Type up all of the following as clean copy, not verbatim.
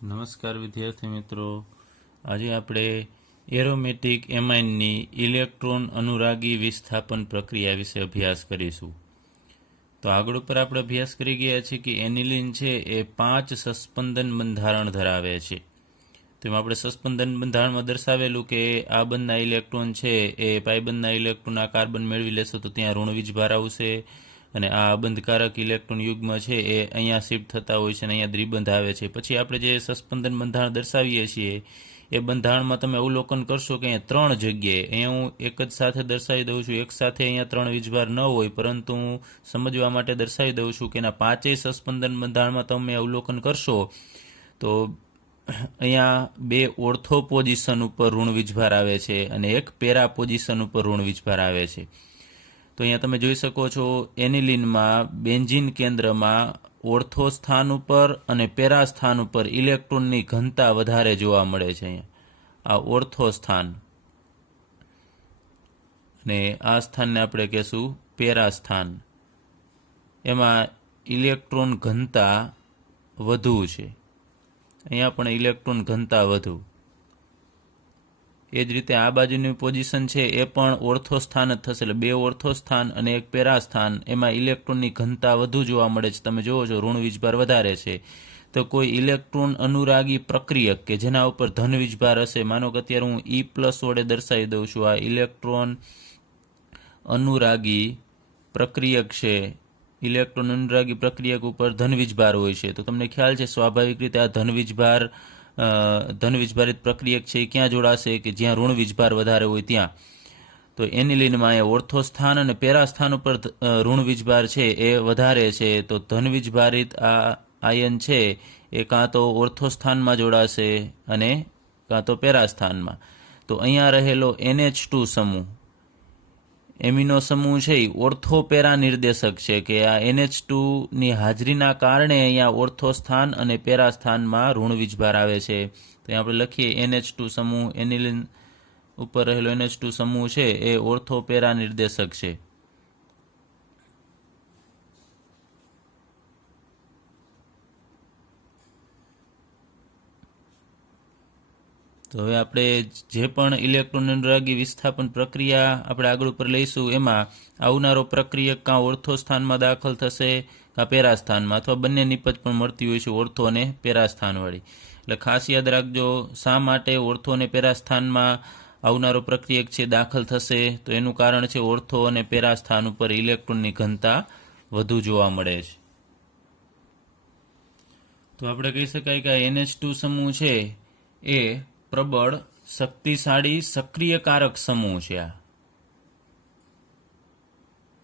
નમસ્કાર વિદ્યાર્થી મિત્રો, આજે આપણે એરોમેટિક એમાઇનની ઇલેક્ટ્રોન અનુરાગી વિસ્થાપન પ્રક્રિયા વિશે અભ્યાસ કરીશું. તો આગળ ઉપર આપણે અભ્યાસ કરી ગયા છીએ કે એનિલિન છે એ 5 સસ્પંદન બંધારણ ધરાવે છે. તેમાં આપણે સસ્પંદન બંધારણમાં દર્શાવેલું કે આ બંધના ઇલેક્ટ્રોન છે એ પાયબંધના ઇલેક્ટ્રોન આ કાર્બન મેળવી લેશો તો ત્યાં ઋણ વીજભાર આવશે, અને આ અબંધકારક ઇલેક્ટ્રોન યુગ્મ છે એ અહીંયા શિફ્ટ થતા હોય છે અને અહીંયા દ્વિબંધ આવે છે. પછી આપણે જે સસ્પંદન બંધારણ દર્શાવીએ છીએ એ બંધારણમાં તમે અવલોકન કરશો કે અહીંયા 3 જગ્યાએ, અહીંયા હું એક જ સાથે દર્શાવી દઉં છું, એક સાથે અહીંયા 3 વીજભાર ન હોય, પરંતુ હું સમજવા માટે દર્શાવી દઉં છું કે એના 5 સસ્પંદન બંધારણમાં તમે અવલોકન કરશો તો અહીંયા 2 ઓર્થો પોઝિશન ઉપર ઋણ વીજભાર આવે છે અને એક પેરા પોઝિશન ઉપર ઋણ વીજભાર આવે છે. તો અહીંયા તમે જોઈ શકો છો એનિલિનમાં બેન્ઝીન કેન્દ્રમાં ઓર્થો સ્થાન ઉપર અને પેરા સ્થાન ઉપર ઇલેક્ટ્રોનની ઘનતા વધારે જોવા મળે છે. અહીંયા આ ઓર્થો સ્થાન અને આ સ્થાનને આપણે કહેશું પેરા સ્થાન. એમાં ઇલેક્ટ્રોન ઘનતા વધુ છે, અહીંયા પણ ઇલેક્ટ્રોન ઘનતા વધુ. એ જ રીતે આ બાજુની પોઝિશન છે એ પણ ઓર્થો સ્થાન જ થશે, એટલે 2 ઓર્થો સ્થાન અને એક પેરા સ્થાન, એમાં ઇલેક્ટ્રોનની ઘનતા વધુ જોવા મળે છે. તમે જુઓ છો ઋણ વીજભાર વધારે છે. તો કોઈ ઇલેક્ટ્રોન અનુરાગી પ્રક્રિયક કે જેના ઉપર ધન વીજભાર હશે, માનો કે અત્યારે હું E+ વડે દર્શાવી દઉં છું, આ ઇલેક્ટ્રોન અનુરાગી પ્રક્રિયક છે. ઇલેક્ટ્રોન અનુરાગી પ્રક્રિયક ઉપર ધન વીજભાર હોય છે, તો તમને ખ્યાલ છે સ્વાભાવિક રીતે આ ધન વીજભારિત પ્રક્રિયક છે એ ક્યાં જોડાશે? કે જ્યાં ઋણ વીજભાર વધારે હોય ત્યાં. તો એનિલિનમાં એ ઓર્થો સ્થાન અને પેરા સ્થાન ઉપર ઋણ વીજભાર છે એ વધારે છે, તો ધન વીજભારિત આ આયન છે એ કાં તો ઓર્થો સ્થાનમાં જોડાશે અને કાં તો પેરા સ્થાનમાં. તો અહીંયા રહેલો NH2 સમૂહ, એમિનો સમૂહ છે એ ઓર્થો પેરા નિર્દેશક છે, કે આ NH2 ની હાજરીના કારણે અહીંયા ઓર્થો સ્થાન અને પેરા સ્થાનમાં ઋણ વીજભાર આવે છે. તો આપણે લખીએ NH2 સમૂહ, એનિલિન ઉપર રહેલો NH2 સમૂહ છે એ ઓર્થો પેરા નિર્દેશક છે. તો હવે આપણે જે પણ ઇલેક્ટ્રોન અનુરાગી વિસ્થાપન પ્રક્રિયા આપણે આગળ ઉપર લઈશું, એમાં આવનારો પ્રક્રિયક કાં ઓર્થો સ્થાનમાં દાખલ થશે કાં પેરા સ્થાનમાં, અથવા બંને નિપજ પણ મળતી હોય છે ઓર્થો અને પેરા સ્થાનવાળી. એટલે ખાસ યાદ રાખજો શા માટે ઓર્થો અને પેરા સ્થાનમાં આવનારો પ્રક્રિયક છે દાખલ થશે. તો એનું કારણ છે ઓર્થો અને પેરા સ્થાન ઉપર ઇલેક્ટ્રોનની ઘનતા વધુ જોવા મળે છે. તો આપણે કહી શકાય કે આ NH2 સમૂહ છે એ પ્રબળ શક્તિશાળી સક્રિયકારક સમૂહ છે. આ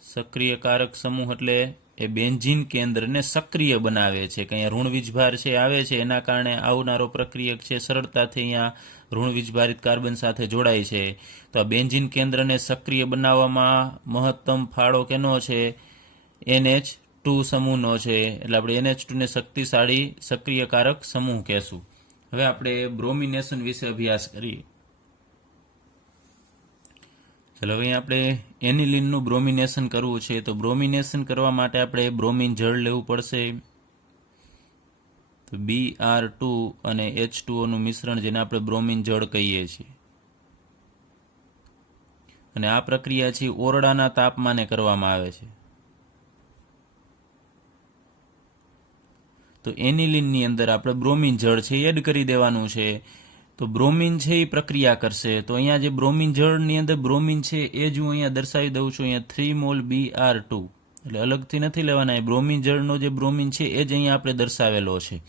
સક્રિયકારક સમૂહ એટલે એ બેન્ઝીન કેન્દ્રને સક્રિય બનાવે છે, કે અહીંયા ઋણ વીજભાર છે આવે છે એના કારણે આવનારો પ્રક્રિયક છે સરળતાથી અહીંયા ઋણ વીજભારિત કાર્બન સાથે જોડાય છે. તો આ બેન્ઝીન કેન્દ્રને સક્રિય બનાવવામાં મહત્તમ ફાળો કેનો છે? NH2 સમૂહનો છે. એટલે આપણે NH2 ને શક્તિશાળી સક્રિયકારક સમૂહ કહેશું. હવે આપણે બ્રોમિનેશન વિશે અભ્યાસ કરીએ. ચાલો હવે આપણે એનિલિનનું બ્રોમિનેશન કરવું છે. તો બ્રોમિનેશન કરવા માટે આપણે બ્રોમિન જળ લેવું પડશે. તો Br2 અને H2O નું મિશ્રણ, જેને આપણે બ્રોમિન જળ કહીએ છીએ. અને આ પ્રક્રિયા છે ઓરડાના તાપમાને કરવામાં આવે છે. તો એનિલિનની અંદર આપણે બ્રોમિન જળ છે એડ કરી દેવાનું છે. તો બ્રોમિન છે એ પ્રક્રિયા કરશે. તો અહીંયા જે બ્રોમિન જળની અંદર બ્રોમિન છે એ જ હું અહીંયા દર્શાવી દઉં છું. અહીંયા 3 મોલ Br2, એટલે અલગથી નથી લેવાના. બ્રોમિન જળનો જે બ્રોમિન છે એ જ અહીંયા આપણે દર્શાવેલો છે.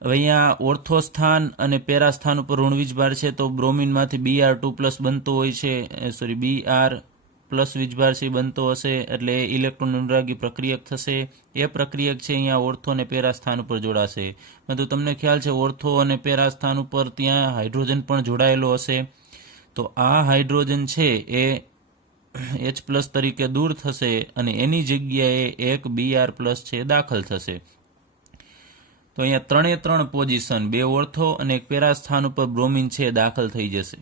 હવે અહીંયા ઓર્થો સ્થાન અને પેરા સ્થાન ઉપર ઋણ વીજભાર છે, તો બ્રોમિનમાંથી Br2+ બનતો હોય છે, Br+ વીજભાર છે બનતો હશે, એટલે ઇલેક્ટ્રોન અનુરાગી પ્રક્રિયક થશે. એ પ્રક્રિયક છે અહીંયા ઓર્થો અને પેરા સ્થાન ઉપર જોડાશે. પરંતુ તમને ખ્યાલ છે ઓર્થો અને પેરા સ્થાન ઉપર ત્યાં હાઇડ્રોજન પણ જોડાયેલો હશે. તો આ હાઇડ્રોજન છે એ H+ તરીકે દૂર થશે અને એની જગ્યાએ એક Br+ છે દાખલ થશે. તો અહીંયા 3 પોઝિશન, 2 ઓર્થો અને એક પેરા સ્થાન ઉપર બ્રોમિન છે દાખલ થઈ જશે.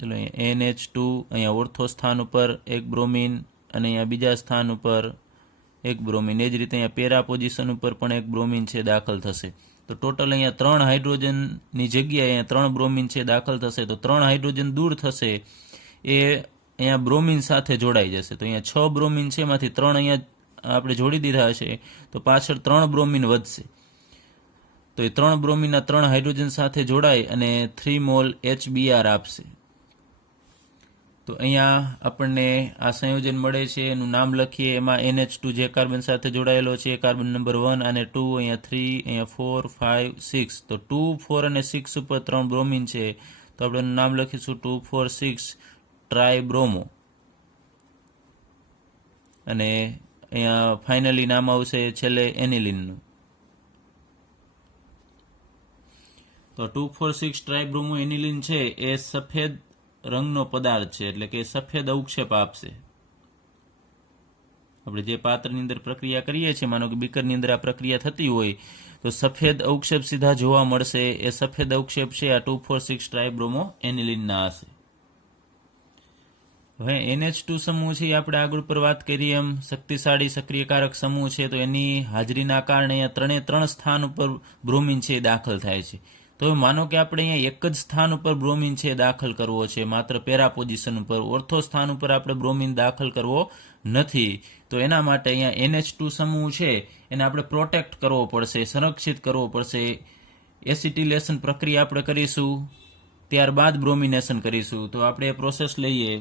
ચલો અહીંયા NH2, અહીંયા ઓર્થો સ્થાન ઉપર એક બ્રોમિન અને અહીંયા બીજા સ્થાન ઉપર એક બ્રોમિન. એ જ રીતે અહીંયા પેરા પોઝિશન ઉપર પણ એક બ્રોમિન છે દાખલ થશે. તો ટોટલ અહીંયા 3 હાઇડ્રોજનની જગ્યાએ અહીંયા 3 બ્રોમિન છે દાખલ થશે. તો 3 હાઇડ્રોજન દૂર થશે એ અહીંયા બ્રોમિન સાથે જોડાઈ જશે. તો અહીંયા 6 બ્રોમિન છે, એમાંથી 3 અહીંયા આપણે જોડી દીધા હશે, તો પાછળ 3 બ્રોમિન વધશે. તો એ 3 બ્રોમિનના 3 હાઇડ્રોજન સાથે જોડાઈ અને 3 મોલ HBr આપશે. તો અહીંયા આપણને આ સંયોજન મળે છે, એનું નામ લખીએ. એમાં NH2 જે કાર્બન સાથે જોડાયેલો છે, કાર્બન નંબર 1 અને 2, અહીંયા 3, અહીંયા 4, 5, 6. તો 2, 4 અને 6 ઉપર 3 બ્રોમિન છે, તો આપણે એનું નામ લખીશું 2, 4, 6 ટ્રાયબ્રોમો. અને અહીંયા ફાઇનલી નામ આવશે છેલ્લે એનિલિનનું. તો 2, 4, 6 ટ્રાયબ્રોમો એનિલિન છે એ સફેદ રંગનો પદાર્થ છે, એટલે કે સફેદ અવક્ષેપ આપશે. આપણે જે પાત્રની અંદર પ્રક્રિયા કરીએ છીએ, માનો કે બીકરની અંદર આ પ્રક્રિયા થતી હોય, તો સફેદ અવક્ષેપ સીધા જોવા મળશે. એ સફેદ અવક્ષેપ છે આ 2, 4, 6 ટ્રાયબ્રોમો એનિલિનના હશે. હવે NH2 સમૂહ છે, આપણે આગળ પર વાત કરીએ એમ શક્તિશાળી સક્રિયકારક સમૂહ છે. તો એની હાજરીના કારણે અહીંયા 3 સ્થાન ઉપર બ્રોમિન છે દાખલ થાય છે. તો માનો કે આપણે અહીંયા એક જ સ્થાન ઉપર બ્રોમિન છે દાખલ કરવો છે, માત્ર પેરા પોઝિશન ઉપર. ઓર્થો સ્થાન ઉપર આપણે બ્રોમિન દાખલ કરવો નથી. તો એના માટે અહીંયા NH2 સમૂહ છે એને આપણે પ્રોટેક્ટ કરવો પડશે, સંરક્ષિત કરવો પડશે. એસિટિલેશન પ્રક્રિયા આપણે કરીશું, ત્યારબાદ બ્રોમિનેશન કરીશું. તો આપણે એ પ્રોસેસ લઈએ.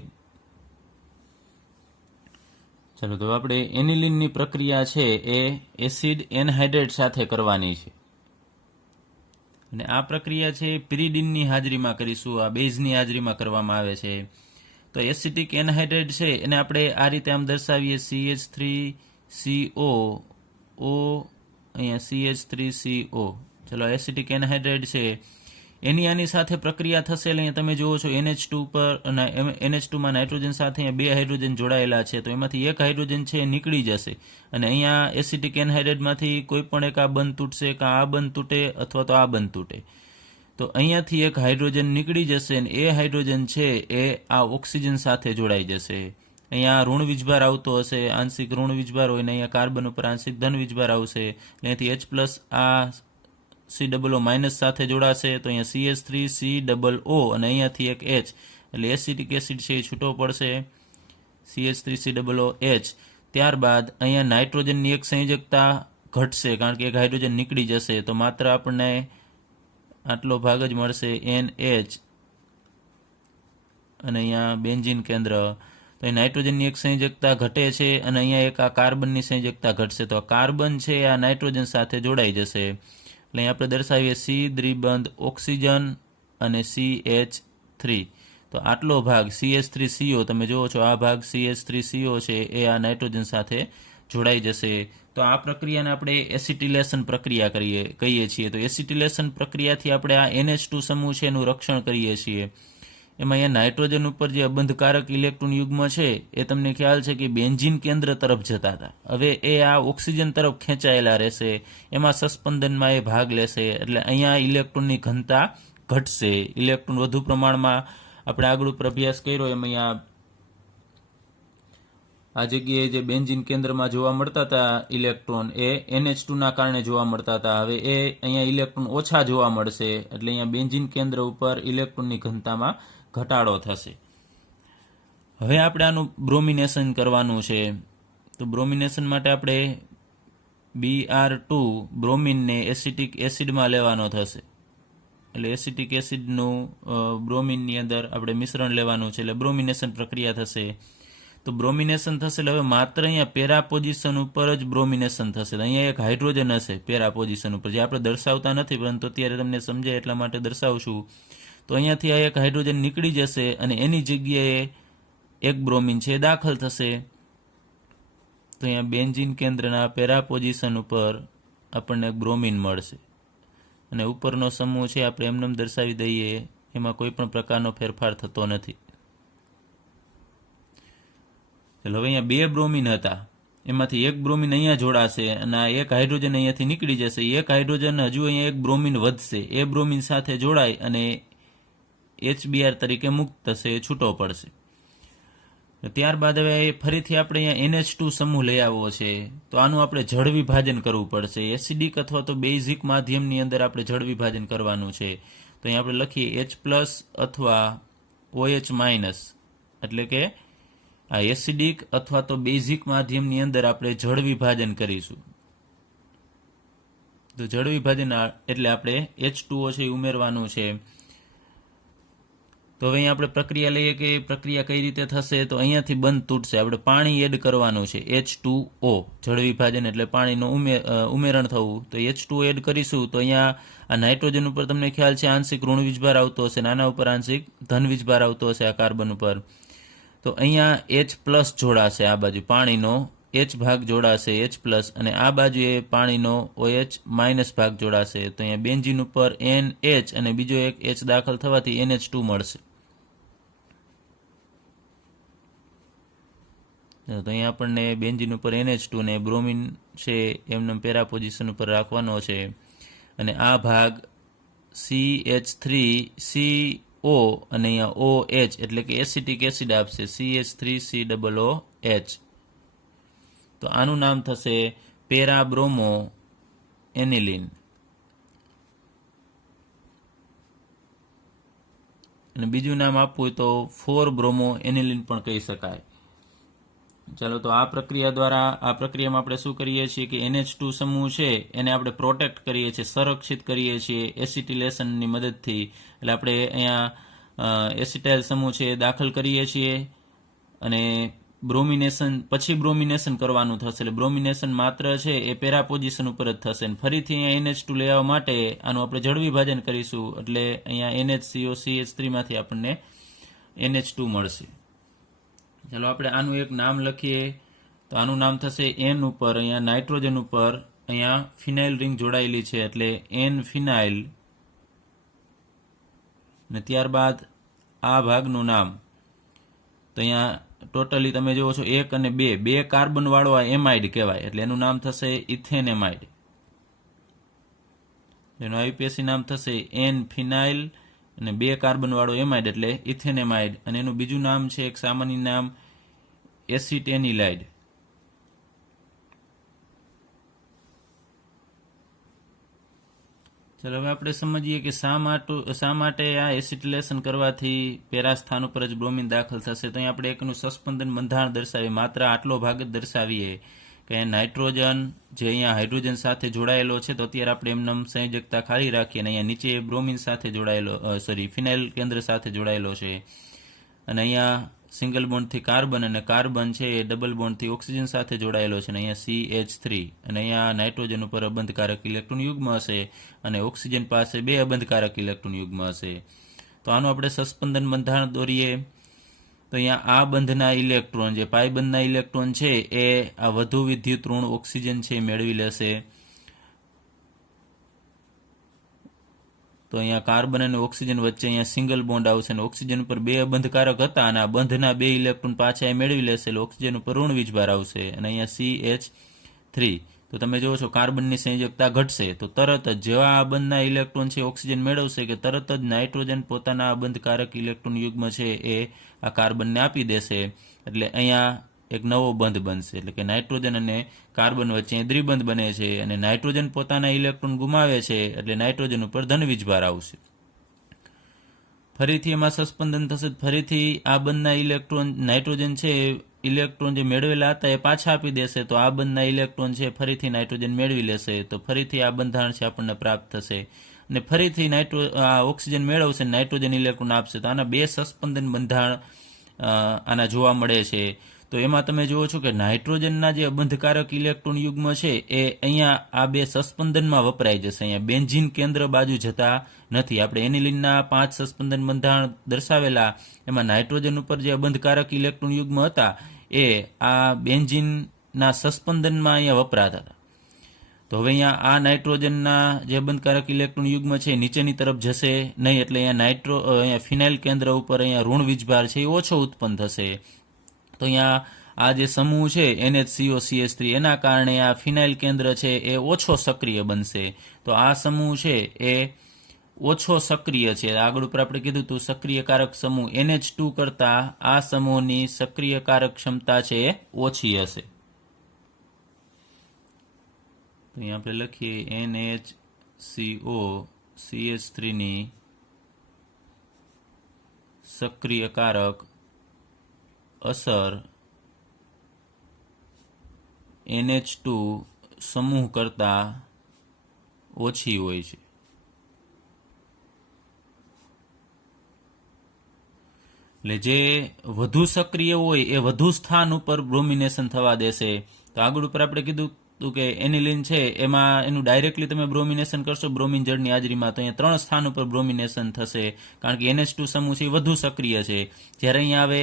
ચાલો, તો આપણે એનિલિનની પ્રક્રિયા છે એ એસિડ એનહાઇડ્રેટ સાથે કરવાની છે. અને આ પ્રક્રિયા છે પિરિડિનની હાજરીમાં કરીશું, આ બેઝની હાજરીમાં કરવામાં આવે છે. તો એસિટિક એનહાઇડ્રેટ છે એને આપણે આ રીતે આમ દર્શાવીએ, CH3CO O, અહીંયા CH3CO. ચલો, એસિટિક એનહાઇડ્રેટ છે એની આની સાથે પ્રક્રિયા થશે. અહીંયા તમે જુઓ છો NH2 પર અને NH2માં નાઇટ્રોજન સાથે અહીંયા 2 હાઇડ્રોજન જોડાયેલા છે. તો એમાંથી એક હાઇડ્રોજન છે એ નીકળી જશે અને અહીંયા એસિટિક એનહાઇડ્રેટમાંથી કોઈ પણ એક આ બંધ તૂટશે, કાં આ બંધ તૂટે અથવા તો આ બંધ તૂટે. તો અહીંયાથી એક હાઇડ્રોજન નીકળી જશે અને એ હાઇડ્રોજન છે એ આ ઓક્સિજન સાથે જોડાઈ જશે. અહીંયા ઋણ વીજભાર આવતો હશે, આંશિક ઋણ વીજભાર હોય, ને અહીંયા કાર્બન ઉપર આંશિક ધન વીજભાર આવશે. અહીંયાથી H+ આ COO- સાથે જોડાશે. તો અહીંયા CH3COO અને અહીંયાથી એક H, એટલે એસિટિક એસિડ છે એ છૂટો પડશે, CH3COOH. ત્યારબાદ અહીંયા નાઇટ્રોજનની એક સંયોજકતા ઘટશે, કારણ કે એક હાઇડ્રોજન નીકળી જશે. તો માત્ર આપણને આટલો ભાગ જ મળશે, NH, અને અહીંયા બેન્ઝીન કેન્દ્ર. તો એ નાઇટ્રોજનની એક સંયોજકતા ઘટે છે અને અહીંયા એક આ કાર્બનની સંયોજકતા ઘટશે. તો આ કાર્બન છે આ નાઇટ્રોજન સાથે જોડાઈ જશે. એટલે અહીં આપણે દર્શાવીએ C દ્વિબંધ ઓક્સિજન અને CH3. તો આટલો ભાગ CH3CO, તમે જુઓ છો આ ભાગ CH3CO છે એ આ નાઇટ્રોજન સાથે જોડાઈ જશે. તો આ પ્રક્રિયાને આપણે એસિટિલેશન પ્રક્રિયા કહીએ છીએ. તો એસિટિલેશન પ્રક્રિયાથી આપણે આ NH2 સમૂહ છે એનું રક્ષણ કરીએ છીએ. એમાં અહીંયા નાઇટ્રોજન ઉપર જે અબંધકારક ઇલેક્ટ્રોન યુગ્મ છે એ તમને ખ્યાલ છે કે બેન્ઝીન કેન્દ્ર તરફ જતા હતા, હવે એ આ ઓક્સિજન તરફ ખેંચાયેલા રહેશે, એમાં સસ્પંદનમાં એ ભાગ લેશે. એટલે અહીંયા ઇલેક્ટ્રોનની ઘનતા ઘટશે. ઇલેક્ટ્રોન વધુ પ્રમાણમાં, આપણે આગળ ઉપર અભ્યાસ કર્યો એમ અહીંયા આ જગ્યાએ જે બેન્ઝીન કેન્દ્રમાં જોવા મળતા હતા ઇલેક્ટ્રોન એ NH2ના કારણે જોવા મળતા હતા. હવે એ અહીંયા ઇલેક્ટ્રોન ઓછા જોવા મળશે, એટલે અહીંયા બેન્ઝીન કેન્દ્ર ઉપર ઇલેક્ટ્રોનની ઘનતામાં ઘટાડો થશે. હવે આપણે આનું બ્રોમિનેશન કરવાનું છે. તો બ્રોમિનેશન માટે આપણે Br2 બ્રોમિનને એસિટિક એસિડમાં લેવાનો થશે. એટલે એસિટિક એસિડનું બ્રોમિનની અંદર આપણે મિશ્રણ લેવાનું છે, એટલે બ્રોમિનેશન પ્રક્રિયા થશે. તો બ્રોમિનેશન થશે એટલે હવે માત્ર અહીંયા પેરા પોઝિશન ઉપર જ બ્રોમિનેશન થશે. અહીંયા એક હાઇડ્રોજન હશે પેરા પોઝિશન ઉપર, જે આપણે દર્શાવતા નથી, પરંતુ અત્યારે તમને સમજાય એટલા માટે દર્શાવશું. તો અહીંયાથી આ એક હાઇડ્રોજન નીકળી જશે અને એની જગ્યાએ એક બ્રોમિન છે દાખલ થશે. તો અહીંયા બેન્ઝીન કેન્દ્રના પેરા પોઝિશન ઉપર આપણને એક બ્રોમિન મળશે અને ઉપરનો સમૂહ છે આપણે એમને દર્શાવી દઈએ, એમાં કોઈ પણ પ્રકારનો ફેરફાર થતો નથી. ચલો, હવે અહીંયા 2 બ્રોમિન હતા, એમાંથી એક બ્રોમિન અહીંયા જોડાશે અને આ એક હાઇડ્રોજન અહીંયાથી નીકળી જશે. એક હાઇડ્રોજન હજુ અહીંયા એક બ્રોમિન વધશે, એ બ્રોમિન સાથે જોડાય અને HBr તરીકે મુક્ત થશે, એ છૂટો પડશે. ત્યારબાદ હવે ફરીથી આપણે અહીંયા NH2 સમૂહ લઈ આવવો છે, તો આનું આપણે જળ વિભાજન કરવું પડશે. એસિડિક અથવા તો બેઝિક માધ્યમની અંદર આપણે જળ વિભાજન કરવાનું છે. તો અહીંયા આપણે લખીએ H+ અથવા OH-, એટલે કે આ એસિડિક અથવા તો બેઝિક માધ્યમની અંદર આપણે જળ વિભાજન કરીશું. તો જળ વિભાજન એટલે આપણે H2O છે એ ઉમેરવાનું છે. તો હવે અહીંયા આપણે પ્રક્રિયા લઈએ કે પ્રક્રિયા કઈ રીતે થશે. તો અહીંયાથી બંધ તૂટશે, આપણે પાણી એડ કરવાનું છે, H2O. જળ વિભાજન એટલે પાણીનું ઉમેરણ થવું. તો H2O એડ કરીશું તો અહીંયા આ નાઇટ્રોજન ઉપર તમને ખ્યાલ છે આંશિક ઋણ વીજભાર આવતો હશે, આના ઉપર આંશિક ધન વીજભાર આવતો હશે આ કાર્બન ઉપર. તો અહીંયા H+ જોડાશે, આ બાજુ પાણીનો H ભાગ જોડાશે H+, અને આ બાજુએ પાણીનો OH- ભાગ જોડાશે. તો અહીંયા બેન્ઝીન ઉપર NH અને બીજો એક H દાખલ થવાથી NH2 મળશે. તો અહીંયા આપણને બેન્ઝીન ઉપર NH2 ને બ્રોમિન છે એમને પેરા પોઝિશન ઉપર રાખવાનો છે, અને આ ભાગ CH3CO અને અહીંયા OH એટલે કે એસિટિક એસિડ આપશે, CH3COOH. તો આનું નામ થશે પેરાબ્રોમો એનિલિન. અને બીજું નામ આપવું હોય તો 4-બ્રોમો એનિલિન પણ કહી શકાય. ચાલો, તો આ પ્રક્રિયામાં આપણે શું કરીએ છીએ કે NH2 સમૂહ છે એને આપણે પ્રોટેક્ટ કરીએ છીએ, સંરક્ષિત કરીએ છીએ એસિટિલેશનની મદદથી. એટલે આપણે અહીંયા એસિટાઇલ સમૂહ છે દાખલ કરીએ છીએ, અને પછી બ્રોમિનેશન કરવાનું થશે. એટલે બ્રોમિનેશન માત્ર છે એ પેરા પોઝિશન ઉપર જ થશે. અને ફરીથી અહીંયા NH2 લેવા માટે આનું આપણે જળ વિભાજન કરીશું, એટલે અહીંયા NHCO CH3 માંથી આપણને NH2 મળશે. ચાલો આપણે આનું એક નામ લખીએ. તો આનું નામ થશે N ઉપર અહીંયા નાઇટ્રોજન ઉપર અહીંયા ફિનાઇલ રિંગ જોડાયેલી છે, એટલે N-ફિનાઇલ. અને ત્યારબાદ આ ભાગનું નામ, તો અહીંયા ટોટલી તમે જુઓ છો 1 અને 2 કાર્બન વાળો આ એમાઇડ કહેવાય, એટલે એનું નામ થશે ઇથેન એમાઇડ. એનું આઈયુપીએસી નામ થશે N-ફિનાઇલ અને 2 કાર્બન વાળો એમાઇડ એટલે ઇથેન એમાઇડ. અને એનું બીજું નામ છે એક સામાન્ય નામ એસિટેનિલાઇડ. ચાલો હવે આપણે સમજીએ કે શા માટે આ એસિટિલેશન કરવાથી પેરા સ્થાન ઉપર જ બ્રોમિન દાખલ થશે. તો અહીં આપણે એકનું સસ્પંદન બંધારણ દર્શાવીએ, માત્ર આટલો ભાગ જ દર્શાવીએ કે નાઇટ્રોજન જે અહીંયા હાઇડ્રોજન સાથે જોડાયેલો છે, તો અત્યારે આપણે એમને સંયોજકતા ખાલી રાખીએ, અને અહીંયા નીચે બ્રોમિન સાથે જોડાયેલો ફિનાઇલ કેન્દ્ર સાથે જોડાયેલો છે. અને અહીંયા સિંગલ બોન્ડથી કાર્બન, અને કાર્બન છે એ ડબલ બોન્ડથી ઓક્સિજન સાથે જોડાયેલો છે, અને અહીંયા CH3. અને અહીંયા નાઇટ્રોજન ઉપર અબંધકારક ઇલેક્ટ્રોન યુગ્મ હશે, અને ઓક્સિજન પાસે 2 અબંધકારક ઇલેક્ટ્રોન યુગ્મ હશે. તો આનું આપણે સસ્પંદન બંધારણ દોરીએ. તો અહીંયા આ બંધના ઇલેક્ટ્રોન, જે પાઈ બંધના ઇલેક્ટ્રોન છે એ આ વધુ વિદ્યુત ઋણ ઓક્સિજન છે મેળવી લેશે. તો અહીંયા કાર્બન અને ઓક્સિજન વચ્ચે અહીંયા સિંગલ બોન્ડ આવશે, અને ઓક્સિજન ઉપર 2 અબંધકારક હતા, અને આ બંધના 2 ઇલેક્ટ્રોન પાછા મેળવી લેશે, એટલે ઓક્સિજન ઉપર ઋણ વીજભાર આવશે. અને અહીંયા CH3. તો તમે જુઓ છો કાર્બનની સંયોજકતા ઘટશે, તો તરત જ જેવા આ બંધના ઇલેક્ટ્રોન છે ઓક્સિજન મેળવશે કે તરત જ નાઇટ્રોજન પોતાના અબંધકારક ઇલેક્ટ્રોન યુગ્મ છે એ આ કાર્બનને આપી દેશે. એટલે અહીંયા એક નવો બંધ બનશે, એટલે કે નાઇટ્રોજન અને કાર્બન વચ્ચે દ્વિબંધ બને છે, અને નાઇટ્રોજન પોતાના ઇલેક્ટ્રોન ગુમાવે છે, એટલે નાઇટ્રોજન ઉપર ધન વીજભાર આવશે. ફરીથી એમાં સસ્પંદન થશે, ફરીથી આ બંધના ઇલેક્ટ્રોન, નાઇટ્રોજન છે ઇલેક્ટ્રોન જે મેળવેલા હતા એ પાછા આપી દેશે, તો આ બંધના ઇલેક્ટ્રોન છે ફરીથી નાઇટ્રોજન મેળવી લેશે, તો ફરીથી આ બંધારણ છે આપણને પ્રાપ્ત થશે. અને ફરીથી ઓક્સિજન મેળવશે, નાઇટ્રોજન ઇલેક્ટ્રોન આપશે. તો આના 2 સસ્પંદન બંધારણ આના જોવા મળે છે. તો એમાં તમે જુઓ છો કે નાઇટ્રોજનના જે અબંધકારક ઇલેક્ટ્રોન યુગ્મ છે એ અહીંયા આ 2 સસ્પંદનમાં વપરાઈ જશે, અહીંયા બેન્ઝીન કેન્દ્ર બાજુ જતા નથી. આપણે એનિલિનના 5 સસ્પંદન બંધારણ દર્શાવેલા, એમાં નાઇટ્રોજન ઉપર જે અબંધકારક ઇલેક્ટ્રોન યુગ્મ હતા એ આ બેન્ઝીનના સસ્પંદનમાં અહીંયા વપરાતા હતા. તો હવે અહીંયા આ નાઇટ્રોજનના જે અબંધકારક ઇલેક્ટ્રોન યુગ્મ છે નીચેની તરફ જશે નહીં, એટલે અહીંયા ફિનાઇલ કેન્દ્ર ઉપર અહીંયા ઋણ વીજભાર છે એ ઓછો ઉત્પન્ન થશે. તો અહીંયા આ જે સમૂહ છે NHCO CH3 એના કારણે આ ફિનાઇલ કેન્દ્ર છે એ ઓછો સક્રિય બનશે. તો આ સમૂહ છે એ ઓછો સક્રિય છે. આગળ ઉપર આપણે કીધું હતું સક્રિયકારક સમૂહ NH2 કરતાં આ સમૂહની સક્રિયકારક ક્ષમતા છે એ ઓછી હશે. તો અહીંયા આપણે લખીએ NHCO CH3 ની સક્રિયકારક અસર NH2 સમૂહ કરતાં ઓછી હોય છે. એટલે જે વધુ સક્રિય હોય એ વધુ સ્થાન ઉપર બ્રોમિનેશન થવા દેશે. તો આગળ ઉપર આપણે કીધું હતું કે એનિલિન છે એમાં એનું ડાયરેક્ટલી તમે બ્રોમિનેશન કરશો બ્રોમિન જળની હાજરીમાં તો અહીંયા 3 સ્થાન ઉપર બ્રોમિનેશન થશે કારણ કે NH2 સમૂહ છે એ વધુ સક્રિય છે. જ્યારે અહીંયા આવે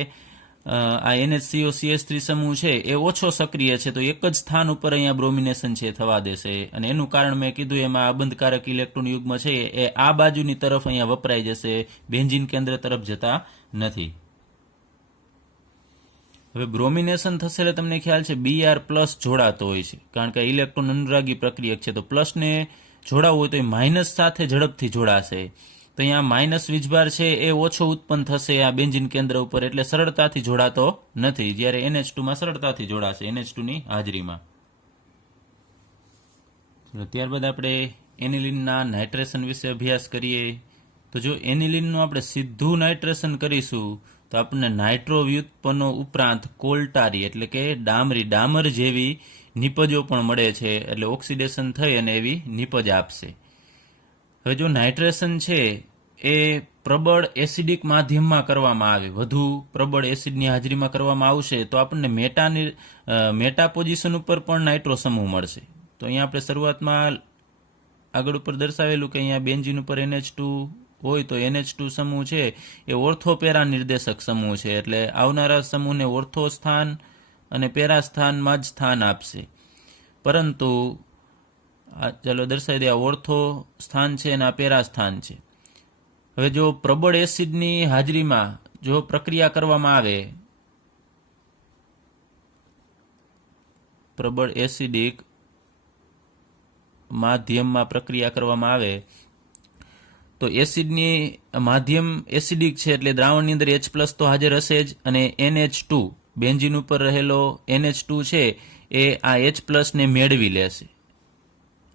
આ NHCO CH3 સમૂહ છે એ ઓછો સક્રિય છે તો એક જ સ્થાન ઉપર અહીંયા બ્રોમિનેશન છે થવા દેશે અને એનું કારણ મેં કીધું એમાં અબંધકારક ઇલેક્ટ્રોન યુગ્મ છે એ આ બાજુની તરફ અહીંયા વપરાઈ જશે, બેન્ઝીન કેન્દ્ર તરફ જતા નથી. હવે બ્રોમિનેશન થશે એટલે તમને ખ્યાલ છે Br+ જોડાતો હોય છે કારણ કે ઇલેક્ટ્રોન અનુરાગી પ્રક્રિયક છે તો પ્લસને જોડાવવું હોય તો એ માઇનસ સાથે ઝડપથી જોડાશે. તો અહીંયા માઇનસ વીજભાર છે એ ઓછો ઉત્પન્ન થશે આ બેન્ઝીન કેન્દ્ર ઉપર એટલે સરળતાથી જોડાતો નથી, જ્યારે NH2માં સરળતાથી જોડાશે NH2ની હાજરીમાં. ત્યારબાદ આપણે એનિલિનના નાઇટ્રેશન વિશે અભ્યાસ કરીએ. તો જો એનિલિનનું આપણે સીધું નાઇટ્રેશન કરીશું તો આપણને નાઇટ્રો વ્યુત્પન્નો ઉપરાંત કોલટારી એટલે કે ડામર જેવી નિપજો પણ મળે છે, એટલે ઓક્સિડેશન થઈ અને એવી નિપજ આપશે. હવે જો નાઇટ્રેશન છે એ પ્રબળ એસિડિક માધ્યમમાં કરવામાં આવે, વધુ પ્રબળ એસિડની હાજરીમાં કરવામાં આવશે તો આપણને મેટા પોઝિશન ઉપર પણ નાઇટ્રો સમૂહ મળશે. તો અહીંયા આપણે શરૂઆતમાં આગળ ઉપર દર્શાવેલું કે અહીંયા બેન્ઝીન ઉપર NH2 હોય તો NH2 સમૂહ છે એ ઓર્થો પેરા નિર્દેશક સમૂહ છે, એટલે આવનારા સમૂહને ઓર્થો સ્થાન અને પેરા સ્થાનમાં જ સ્થાન આપશે. પરંતુ ચાલો દર્શાવી દે, આ ઓર્થો સ્થાન છે અને આ પેરા સ્થાન છે. હવે જો પ્રબળ એસિડની હાજરીમાં જો પ્રક્રિયા કરવામાં આવે, પ્રબળ એસિડિક માધ્યમમાં પ્રક્રિયા કરવામાં આવે તો એસિડની માધ્યમ એસિડિક છે એટલે દ્રાવણની અંદર H+ તો હાજર હશે જ અને NH2 બેન્ઝીન ઉપર રહેલો NH2 છે એ આ H+ ને મેળવી લેશે.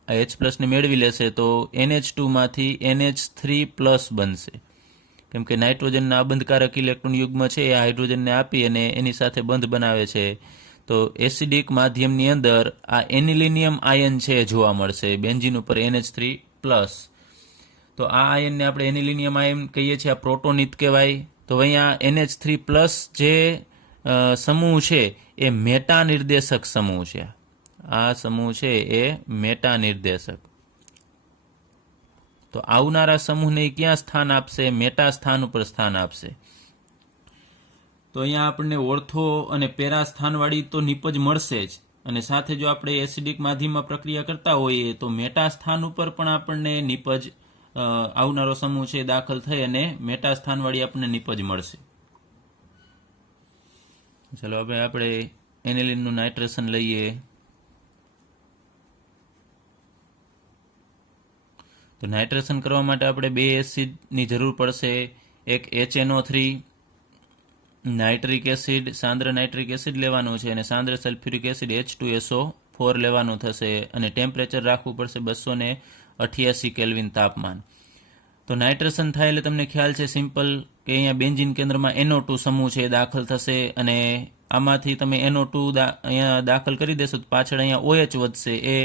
આ H+ ને મેળવી લેશે તો NH2 માંથી NH3+ બનશે, કેમ કે નાઇટ્રોજનના અબંધકારક ઇલેક્ટ્રોન યુગ્મ છે એ હાઇડ્રોજનને આપી અને એની સાથે બંધ બનાવે છે. તો એસિડિક માધ્યમની અંદર આ એનિલિનિયમ આયન છે જોવા મળશે બેન્ઝીન ઉપર NH3+. તો આ આયનને આપણે એનિલિનિયમ આયન કહીએ છીએ, આ પ્રોટોનિત કહેવાય. તો અહીંયા NH3+ જે સમૂહ છે એ મેટા નિર્દેશક સમૂહ છે. આ સમૂહ છે એ મેટા નિર્દેશક. તો આવનારા સમૂહને ક્યાં સ્થાન આપશે? મેટા સ્થાન ઉપર સ્થાન આપશે. તો અહીંયા આપણને ઓર્થો અને પેરા સ્થાનવાળી તો નિપજ મળશે જ, અને સાથે જો આપણે એસિડિક માધ્યમમાં પ્રક્રિયા કરતા હોઈએ તો મેટા સ્થાન ઉપર પણ આપણને નિપજ આવનારો સમૂહ છે દાખલ થઈ અને મેટા સ્થાનવાળી આપણને નિપજ મળશે. ચલો હવે આપણે એનિલિનનું નાઇટ્રેશન લઈએ. તો નાઇટ્રેશન કરવા માટે આપણે 2 એસિડની જરૂર પડશે. એક HNO3 નાઇટ્રિક એસિડ, સાંદ્ર નાઇટ્રિક એસિડ લેવાનું છે અને સાંદ્ર સલ્ફ્યુરિક એસિડ H2SO4 લેવાનું થશે અને ટેમ્પરેચર રાખવું પડશે 288 કેલ્વિન તાપમાન. તો નાઇટ્રેશન થાય એટલે તમને ખ્યાલ છે સિમ્પલ કે અહીંયા બેન્ઝીન કેન્દ્રમાં NO2 સમૂહ છે દાખલ થશે અને આમાંથી તમે NO2 અહીંયા દાખલ કરી દેશો તો પાછળ અહીંયા OH વધશે, એ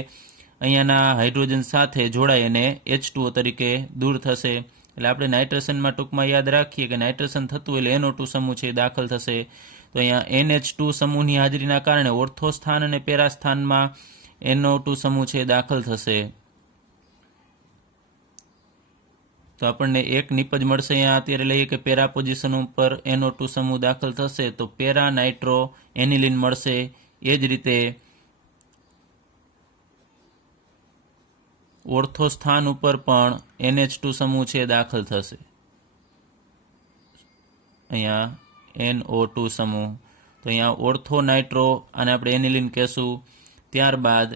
અહીંયાના હાઇડ્રોજન સાથે જોડાઈ અને H2O તરીકે દૂર થશે. એટલે આપણે નાઇટ્રેશનમાં ટૂંકમાં યાદ રાખીએ કે નાઇટ્રેશન થતું એટલે NO2 સમૂહ છે દાખલ થશે. તો અહીંયા NH2 સમૂહની હાજરીના કારણે ઓર્થો સ્થાન અને પેરા સ્થાનમાં NO2 સમૂહ છે દાખલ થશે. તો આપણને એક નિપજ મળશે. અહીંયા અત્યારે લઈએ કે પેરા પોઝિશન ઉપર NO2 સમૂહ દાખલ થશે તો પેરા નાઇટ્રો એનિલિન મળશે. એ જ રીતે ઓર્થો સ્થાન ઉપર પણ NH2 સમૂહ છે દાખલ થશે. અહીંયા NO2 સમૂહ, તો અહીંયા ઓર્થો નાઇટ્રો અને આપણે એનિલિન કહેશું. ત્યારબાદ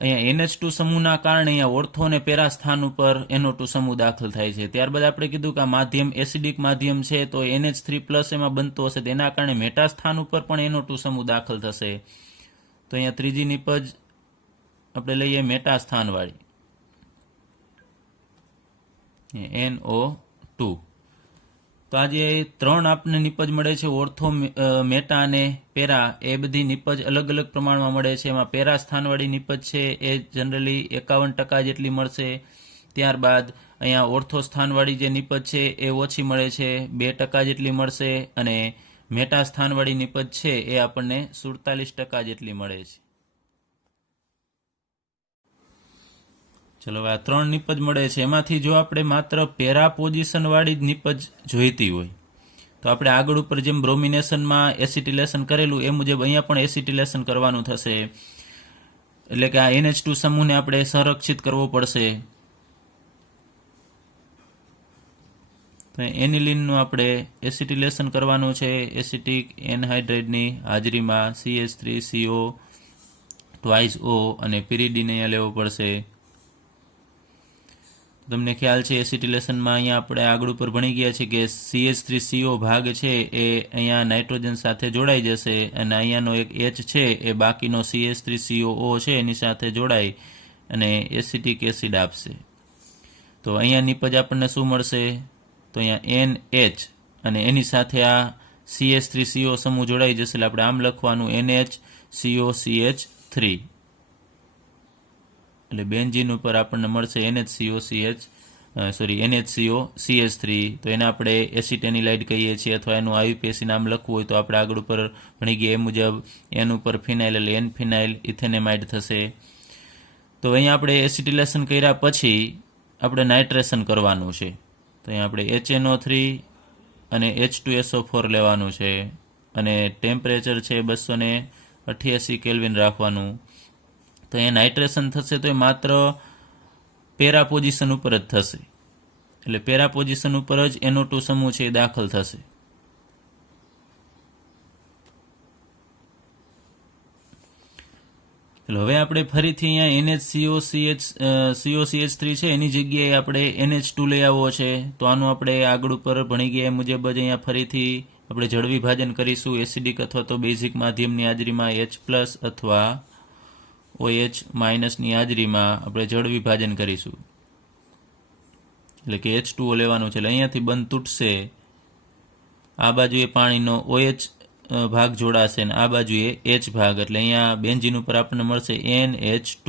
અહીંયા NH2 સમૂહના કારણે અહીંયા ઓર્થો અને પેરા સ્થાન ઉપર NO2 સમૂહ દાખલ થાય છે. ત્યારબાદ આપણે કીધું કે આ માધ્યમ એસિડિક માધ્યમ છે, તો NH3+ એમાં બનતો હશે, તેના કારણે મેટા સ્થાન ઉપર પણ NO2 સમૂહ દાખલ થશે. તો અહીંયા ત્રીજી નિપજ આપણે લઈએ મેટા સ્થાનવાળી NO2. તો આજે 3 આપણને નિપજ મળે છે, ઓર્થો, મેટા અને પેરા. એ બધી નિપજ અલગ અલગ પ્રમાણમાં મળે છે. એમાં પેરા સ્થાનવાળી નિપજ છે એ જનરલી 51% જેટલી મળશે. ત્યારબાદ અહીંયા ઓર્થો સ્થાનવાળી જે નિપજ છે એ ઓછી મળે છે, 2% જેટલી મળશે. અને મેટા સ્થાનવાળી નિપજ છે એ આપણને 47% જેટલી મળે છે. ચલો, હવે આ 3 નિપજ મળે છે, એમાંથી જો આપણે માત્ર પેરા પોઝિશનવાળી જ નિપજ જોઈતી હોય તો આપણે આગળ ઉપર જેમ બ્રોમિનેશનમાં એસિટિલેશન કરેલું એ મુજબ અહીંયા પણ એસિટિલેશન કરવાનું થશે. એટલે કે આ NH2 સમૂહને આપણે સંરક્ષિત કરવો પડશે. તો એનિલિનનું આપણે એસિટિલેશન કરવાનું છે એસિટિક એનહાઇડ્રાઇડની હાજરીમાં CH3CO ટ્વાઇસ O અને પિરિડીન અહીંયા લેવો પડશે. તમને ખ્યાલ છે એસિટિલેશનમાં અહીંયા આપણે આગળ ઉપર ભણી ગયા છે કે CH3CO ભાગ છે એ અહીંયા નાઇટ્રોજન સાથે જોડાઈ જશે અને અહીંયાનો એક H છે એ બાકીનો CH3COO છે એની સાથે જોડાઈ અને એસિટિક એસિડ આપશે. તો અહીંયા નિપજ આપણને શું મળશે? તો અહીંયા NH અને એની સાથે આ CH3CO સમૂહ જોડાઈ જશે, એટલે આપણે આમ લખવાનું NHCOCH3. એટલે બેન્ઝીન ઉપર આપણને મળશે NHCOCH3. તો એને આપણે એસિટેનિલાઇડ કહીએ છીએ, અથવા એનું IUPAC નામ લખવું હોય તો આપણે આગળ ઉપર ભણી ગયા એ મુજબ N ઉપર ફિનાઇલ એટલે N-ફિનાઇલ ઇથેનેમાઇડ થશે. તો અહીંયા આપણે એસિટિલેશન કર્યા પછી આપણે નાઇટ્રેશન કરવાનું છે. તો અહીંયા આપણે HNO3 અને H2SO4 લેવાનું છે અને ટેમ્પરેચર છે 288 કેલ્વિન રાખવાનું. તો અહીંયા નાઇટ્રેશન થશે તો એ માત્ર પેરા પોઝિશન ઉપર જ થશે, એટલે પેરા પોઝિશન ઉપર જ NO2 સમૂહ છે એ દાખલ થશે. હવે આપણે ફરીથી અહીંયા COCH3 છે એની જગ્યાએ આપણે NH2 લઈ આવવો છે. તો આનું આપણે આગળ ઉપર ભણી ગયા મુજબ જ અહીંયા ફરીથી આપણે જળ વિભાજન કરીશું એસિડિક અથવા તો બેઝિક માધ્યમની હાજરીમાં H+ અથવા OH- ની હાજરીમાં આપણે જળ વિભાજન કરીશું. એટલે કે H2O લેવાનું છે. એટલે અહીંયાથી બંધ તૂટશે, આ બાજુએ પાણીનો OH ભાગ જોડાશે અને આ બાજુએ H ભાગ, એટલે અહીંયા બેન્ઝીન ઉપર આપણને મળશે NH2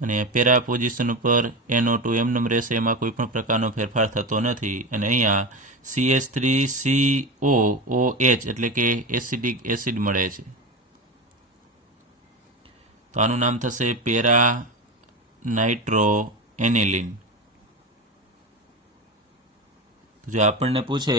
અને પેરા પોઝિશન ઉપર NO2 એમનેમ રહેશે, એમાં કોઈ પણ પ્રકારનો ફેરફાર થતો નથી. અને અહીંયા CH3COOH એટલે કે એસિડિક એસિડ મળે છે. તો આનું નામ થશે પેરા નાઇટ્રો એનિલિન. જો આપણને પૂછે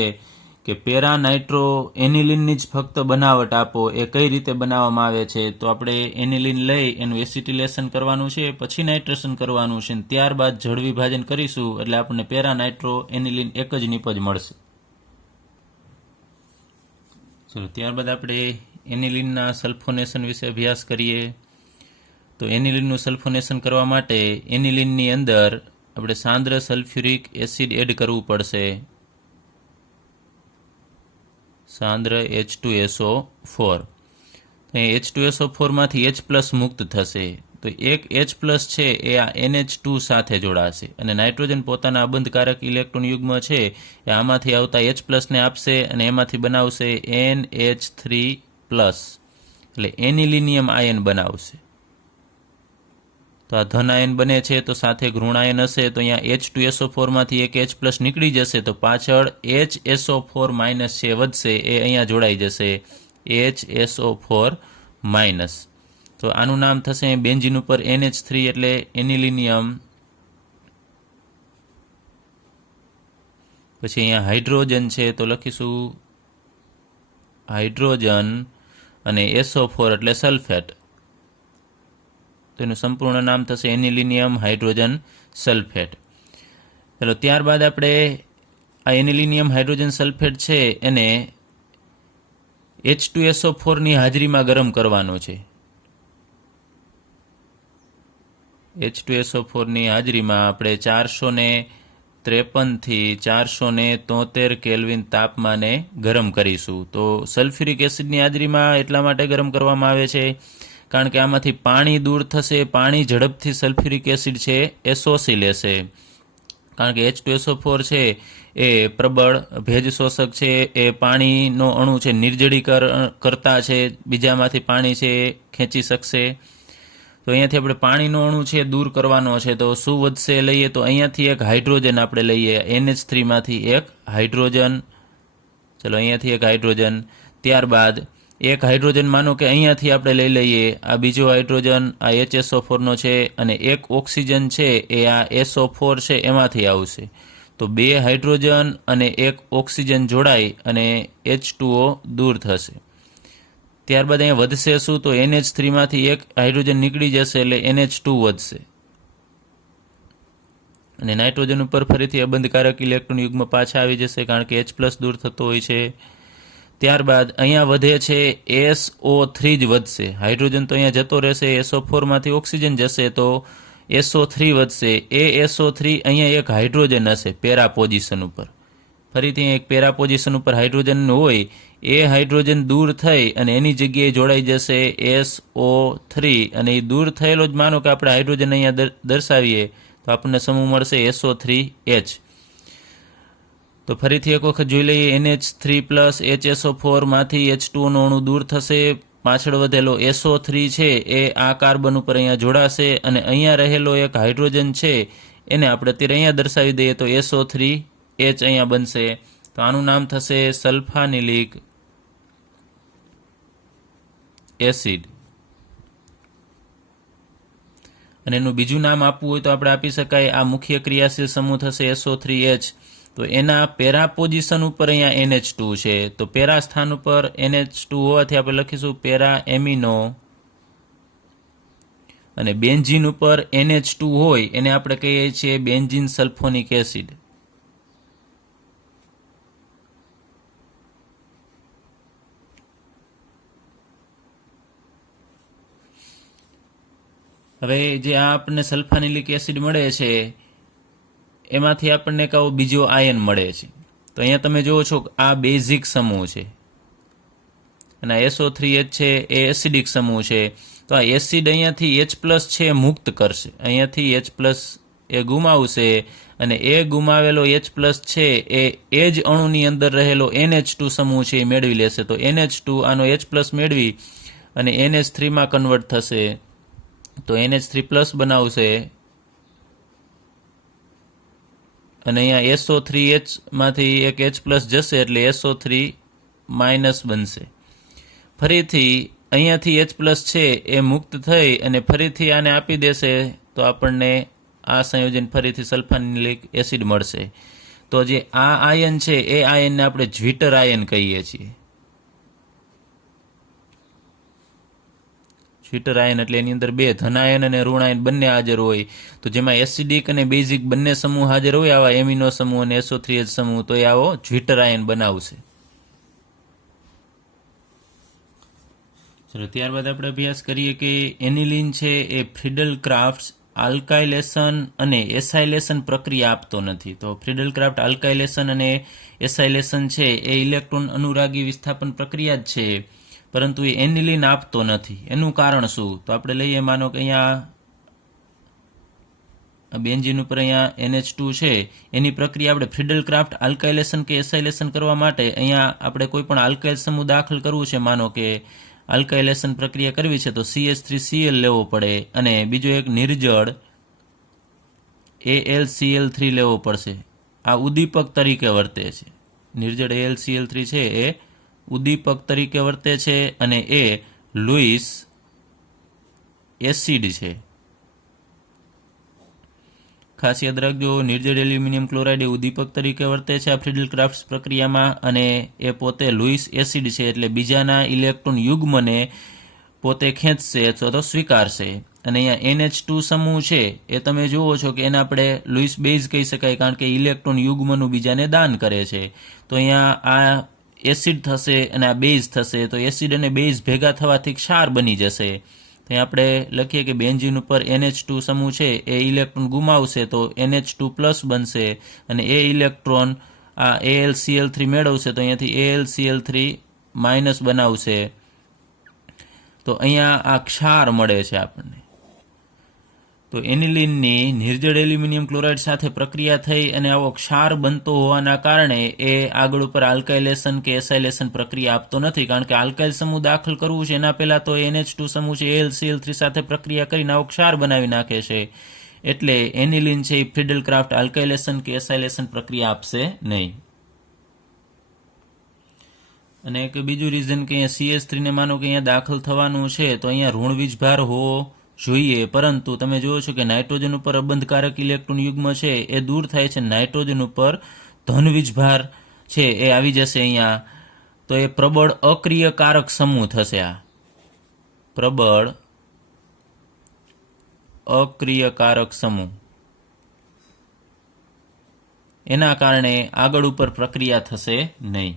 કે પેરા નાઇટ્રો એનિલિનની જ ફક્ત બનાવટ આપો, એ કઈ રીતે બનાવવામાં આવે છે, તો આપણે એનિલિન લઈ એનું એસિટિલેશન કરવાનું છે, પછી નાઇટ્રેશન કરવાનું છે, ત્યારબાદ જળ વિભાજન કરીશું એટલે આપણને પેરા નાઇટ્રો એનિલિન એક જ નિપજ મળશે. ચલો, ત્યારબાદ આપણે એનિલિનના સલ્ફોનેશન વિશે અભ્યાસ કરીએ. તો એનિલિનનું સલ્ફોનેશન કરવા માટે એનિલિનની અંદર આપણે સાંદ્ર સલ્ફ્યુરિક એસિડ એડ કરવું પડશે, સાંદ્ર H2SO4. H2SO4 માંથી H+ મુક્ત થશે, તો એક H+ છે એ આ NH2 સાથે જોડાશે અને નાઇટ્રોજન પોતાના અબંધકારક ઇલેક્ટ્રોન યુગ્મ છે એ આમાંથી આવતા H+ ને આપશે અને એમાંથી બનાવશે NH3+, એટલે એનિલિનિયમ આયન બનાવશે. તો આ ધન આયન બને છે, તો સાથે ઋણ આયન હશે, તો અહીંયા H2SO4 માંથી એક H+ નીકળી જશે, તો પાછળ HSO4- છે વધશે, એ અહીંયા જોડાઈ જશે HSO4-. તો આનું નામ થશે બેન્ઝીન ઉપર NH3 એટલે એનિલિનિયમ. પછી અહીંયા હાઇડ્રોજન છે તો લખીશું હાઇડ્રોજન અને SO4 એટલે સલ્ફેટ. તો એનું સંપૂર્ણ નામ થશે એનિલિનિયમ હાઇડ્રોજન સલ્ફેટ. ચાલો, ત્યારબાદ આપણે આ એનિલિનિયમ હાઇડ્રોજન સલ્ફેટ છે એને H2SO4 ની હાજરીમાં ગરમ કરવાનો છે. H2SO4 ની હાજરીમાં આપણે 453 થી 473 કેલ્વિન તાપમાને ગરમ કરીશું. તો સલ્ફ્યુરિક એસિડની હાજરીમાં એટલા માટે ગરમ કરવામાં આવે છે કારણ કે આમાંથી પાણી દૂર થશે. પાણી ઝડપથી સલ્ફ્યુરિક એસિડ છે એ શોષી લેશે, કારણ કે H2SO4 છે એ પ્રબળ ભેજ શોષક છે. એ પાણીનો અણુ છે નિર્જળીકરણ કરતા છે, બીજામાંથી પાણી છે એ ખેંચી શકશે. તો અહીંયાથી આપણે પાણીનો અણુ છે દૂર કરવાનો છે. તો શું વધશે લઈએ તો અહીંયાથી એક હાઇડ્રોજન આપણે લઈએ, NH3માંથી એક હાઇડ્રોજન. ચલો અહીંયાથી એક હાઇડ્રોજન. ત્યારબાદ એક હાઇડ્રોજન માનો કે અહીંયાથી આપણે લઈ લઈએ, આ બીજો હાઇડ્રોજન આ HSO4નો છે, અને એક ઓક્સિજન છે એ આ SO4 છે એમાંથી આવશે. તો 2 હાઇડ્રોજન અને એક ઓક્સિજન જોડાઈ અને H2O દૂર થશે. ત્યારબાદ અહીંયા વધશે શું તો NH3માંથી એક હાઇડ્રોજન નીકળી જશે એટલે NH2 વધશે. અને નાઇટ્રોજન ઉપર ફરીથી અબંધકારક ઇલેક્ટ્રોન યુગ્મ પાછા આવી જશે કારણ કે H+ દૂર થતો હોય છે. ત્યારબાદ અહીંયા વધે છે SO3 જ વધશે. હાઇડ્રોજન તો અહીંયા જતો રહેશે, SO4માંથી ઓક્સિજન જશે તો SO3 વધશે. એ SO3 અહીંયા એક હાઇડ્રોજન હશે પેરા પોઝિશન ઉપર. ફરીથી એક પેરા પોઝિશન ઉપર હાઇડ્રોજન હોય, એ હાઇડ્રોજન દૂર થઈ અને એની જગ્યાએ જોડાઈ જશે SO3, અને એ દૂર થયેલો જ માનો કે આપણે હાઇડ્રોજન અહીંયા દર્શાવીએ તો આપણને સમૂહ મળશે SO3H. તો ફરીથી એક વખત જોઈ લઈએ, NH3+ HSO4માંથી H2O નો અણુ દૂર થશે. પાછળ વધેલો SO3 છે એ આ કાર્બન ઉપર અહીંયા જોડાશે, અને અહીંયા રહેલો એક હાઇડ્રોજન છે એને આપણે અત્યારે અહીંયા દર્શાવી દઈએ તો SO3H અહીંયા બનશે. તો આનું નામ થશે સલ્ફાનિલિક એસિડ. અને એનું બીજું નામ આપવું હોય તો આપણે આપી શકાય. આ મુખ્ય ક્રિયાશીલ સમૂહ થશે SO3H. તો એના પેરા પોઝિશન ઉપર અહીંયા NH2 છે, તો પેરા સ્થાન ઉપર NH2 હોવાથી આપણે લખીશું પેરા એમિનો, અને બેન્ઝીન ઉપર NH2 હોય એને આપણે કહીએ છીએ બેન્ઝીન સલ્ફોનિક એસિડ. હવે જે આ આપણને સલ્ફાનિલિક એસિડ મળે છે એમાંથી આપણને એક આવો બીજો આયન મળે છે. તો અહીંયા તમે જુઓ છો કે આ બેઝિક સમૂહ છે અને SO3H છે એ એસિડિક સમૂહ છે. તો આ એસિડ અહીંયાથી H+ છે મુક્ત કરશે, અહીંયાથી H+ એ ગુમાવશે, અને એ ગુમાવેલો H+ છે એ જ અણુની અંદર રહેલો NH2 સમૂહ છે એ મેળવી લેશે. તો NH2 આનો H+ મેળવી અને NH3માં કન્વર્ટ થશે, તો NH3+ બનાવશે, અને અહીંયા SO3Hમાંથી એક H+ જશે એટલે SO3- બનશે. ફરીથી અહીંયાથી H+ છે એ મુક્ત થઈ અને ફરીથી આને આપી દેશે તો આપણને આ સંયોજન ફરીથી સલ્ફાનિલિક એસિડ મળશે. તો જે આ આયન છે એ આયનને આપણે જ્વિટર આયન કહીએ છીએ. જ્વિટર આયન એટલે એની અંદર 2 ધનાયન અને ઋણાયન બંને હાજર હોય. તો જેમાં એસિડિક અને બેઝિક બંને સમૂહ હાજર હોય, આવા એમિનો સમૂહ અને SO3H સમૂહ, તો એ આવો જ્વિટર આયન બનાવશે. ચલો ત્યારબાદ આપણે અભ્યાસ કરીએ કે એનિલિન છે એ ફ્રીડલ ક્રાફ્ટ આલ્કાઇલેશન અને એસાઇલેશન પ્રક્રિયા આપતો નથી. તો ફ્રીડલ ક્રાફ્ટ આલ્કાઇલેશન અને એસાઇલેશન છે એ ઇલેક્ટ્રોન અનુરાગી વિસ્થાપન પ્રક્રિયા જ છે, પરંતુ એ એનિલિન આપતો નથી. એનું કારણ શું? તો આપણે લઈએ, માનો કે અહીંયા બેન્ઝીન ઉપર અહીંયા NH2 છે, એની પ્રક્રિયા આપણે ફ્રીડલ ક્રાફ્ટ આલ્કાઇલેશન કે એસાઇલેશન કરવા માટે અહીંયા આપણે કોઈ પણ આલ્કાઇલ સમૂહ દાખલ કરવું છે, માનો કે આલ્કાઇલેશન પ્રક્રિયા કરવી છે તો CH3Cl લેવો પડે, અને બીજો એક નિર્જળ AlCl3 લેવો પડશે. આ ઉદ્દીપક તરીકે વર્તે છે. નિર્જળ AlCl3 છે એ ઉદ્દીપક તરીકે વર્તે છે, અને એ લુઈસ એસિડ છે. ખાસ યાદ રાખજો, નિર્જળ એલ્યુમિનિયમ ક્લોરાઇડ એ ઉદ્દીપક તરીકે વર્તે છે આ ફ્રીડલ ક્રાફ્ટ પ્રક્રિયામાં, અને એ પોતે લુઈસ એસિડ છે, એટલે બીજાના ઇલેક્ટ્રોન યુગ્મને પોતે ખેંચશે અથવા તો સ્વીકારશે. અને અહીંયા NH2 સમૂહ છે એ તમે જુઓ છો કે એને આપણે લુઈસ બેઝ કહી શકાય, કારણ કે ઇલેક્ટ્રોન યુગ્મનું બીજાને દાન કરે છે. તો અહીંયા આ એસિડ થશે અને આ બેઝ થશે, તો એસિડ અને બેઝ ભેગા થવાથી ક્ષાર બની જશે. ત્યાં આપણે લખીએ કે બેન્ઝીન ઉપર NH2 સમૂહ છે એ ઇલેક્ટ્રોન ગુમાવશે તો NH2 પ્લસ બનશે, અને એ ઇલેક્ટ્રોન આ AlCl3 મેળવશે તો અહીંયાથી AlCl3 માઇનસ બનાવશે. તો અહીંયા આ ક્ષાર મળે છે આપણને. તો એનિલિનની નિર્જળ એલ્યુમિનિયમ ક્લોરાઇડ સાથે પ્રક્રિયા થઈ અને આવો ક્ષાર બનતો હોવાના કારણે એ આગળ ઉપર આલ્કાઇલેશન કે એસાઇલેશન પ્રક્રિયા આપતો નથી, કારણ કે આલ્કાઇલ સમૂહ દાખલ કરવું છે એના પહેલાં તો NH2 સમૂહ છે AlCl3 સાથે પ્રક્રિયા કરીને આવો ક્ષાર બનાવી નાખે છે. એટલે એનિલિન છે એ ફ્રીડલ-ક્રાફ્ટ આલ્કાઇલેશન કે એસાઇલેશન પ્રક્રિયા આપશે નહીં. અને એક બીજું રીઝન કે અહીંયા CS3 ને માનો કે અહીંયા દાખલ થવાનું છે તો અહીંયા ઋણ વીજભાર હોવો જોઈએ, પરંતુ તમે જુઓ છો કે નાઇટ્રોજન ઉપર અબંધકારક ઇલેક્ટ્રોન યુગ્મ છે એ દૂર થાય છે, નાઇટ્રોજન ઉપર ધન વીજભાર છે એ આવી જશે અહીંયા. તો એ પ્રબળ અક્રિયકારક સમૂહ થશે. આ પ્રબળ અક્રિયકારક સમૂહ, એના કારણે આગળ ઉપર પ્રક્રિયા થશે નહીં.